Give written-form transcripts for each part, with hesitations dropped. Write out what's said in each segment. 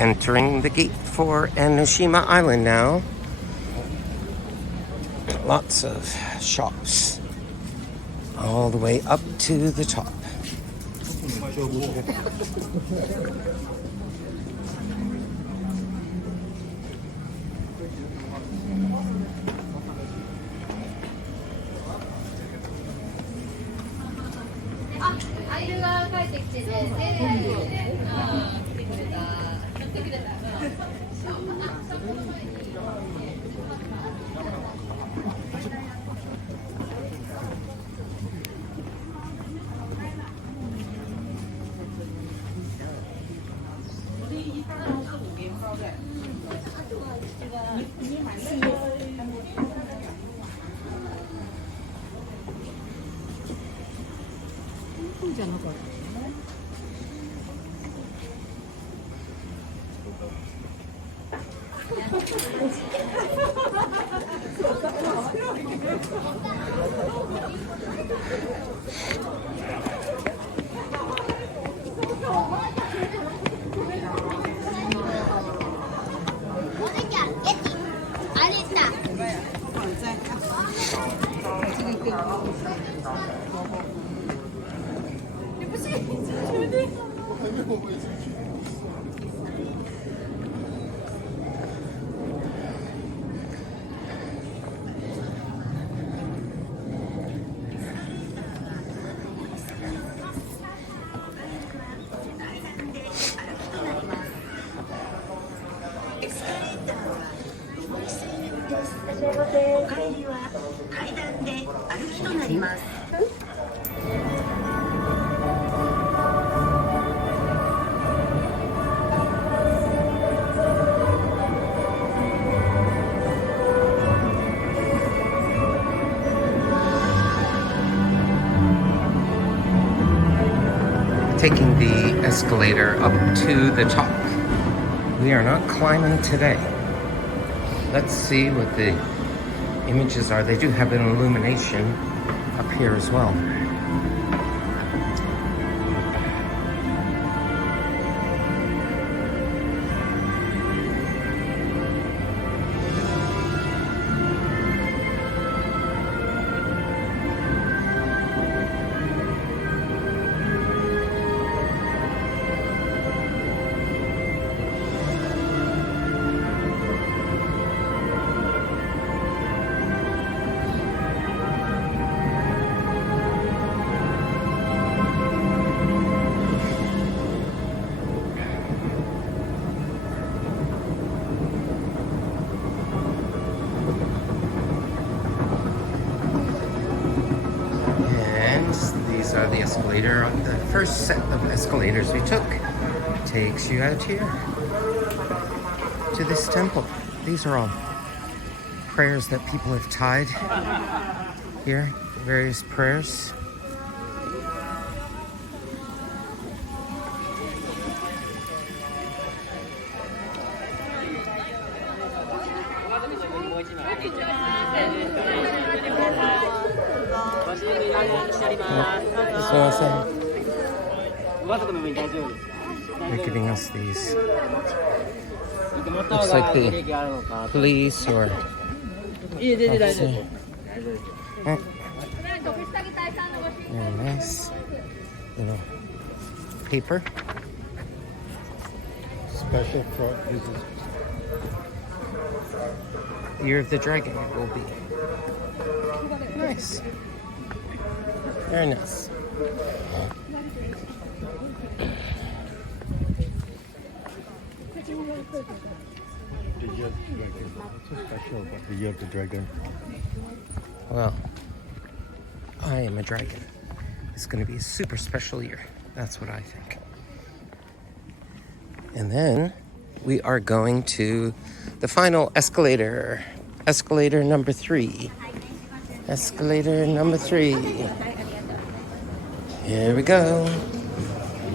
Entering the gate for Enoshima Island now. Lots of shops all the way up to the top. Taking the escalator up to the top. We are not climbing today. Let's see what the images are. They do have an illumination up here as well. These are the escalator. The first set of escalators we took takes you out here to this temple. These are all prayers that people have tied here, various prayers. They're giving us these. Looks like the police or officer. Very nice. Little paper. Special for visitors. Year of the Dragon it will be. Nice. Very nice. The year of the dragon. What's so special about the year of the dragon? Well, I am a dragon. It's going to be a super special year. That's what I think. And then we are going to the final escalator. Escalator number 3. Escalator number 3. Here we go.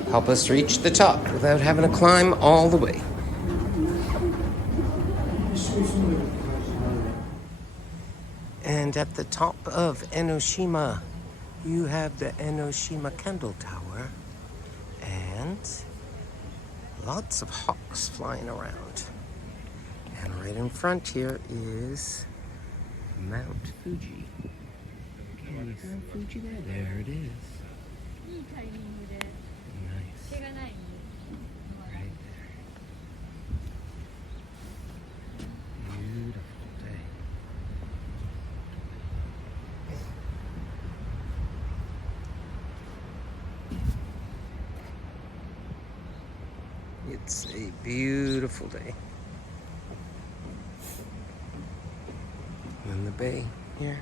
Help us reach the top without having to climb all the way. And at the top of Enoshima, you have the Enoshima Candle Tower. And Lots of hawks flying around. And right in front here is Mount Fuji. Can you see Mount Fuji there? There it is. Nice. Right there. Beautiful day. It's a beautiful day. In the bay here.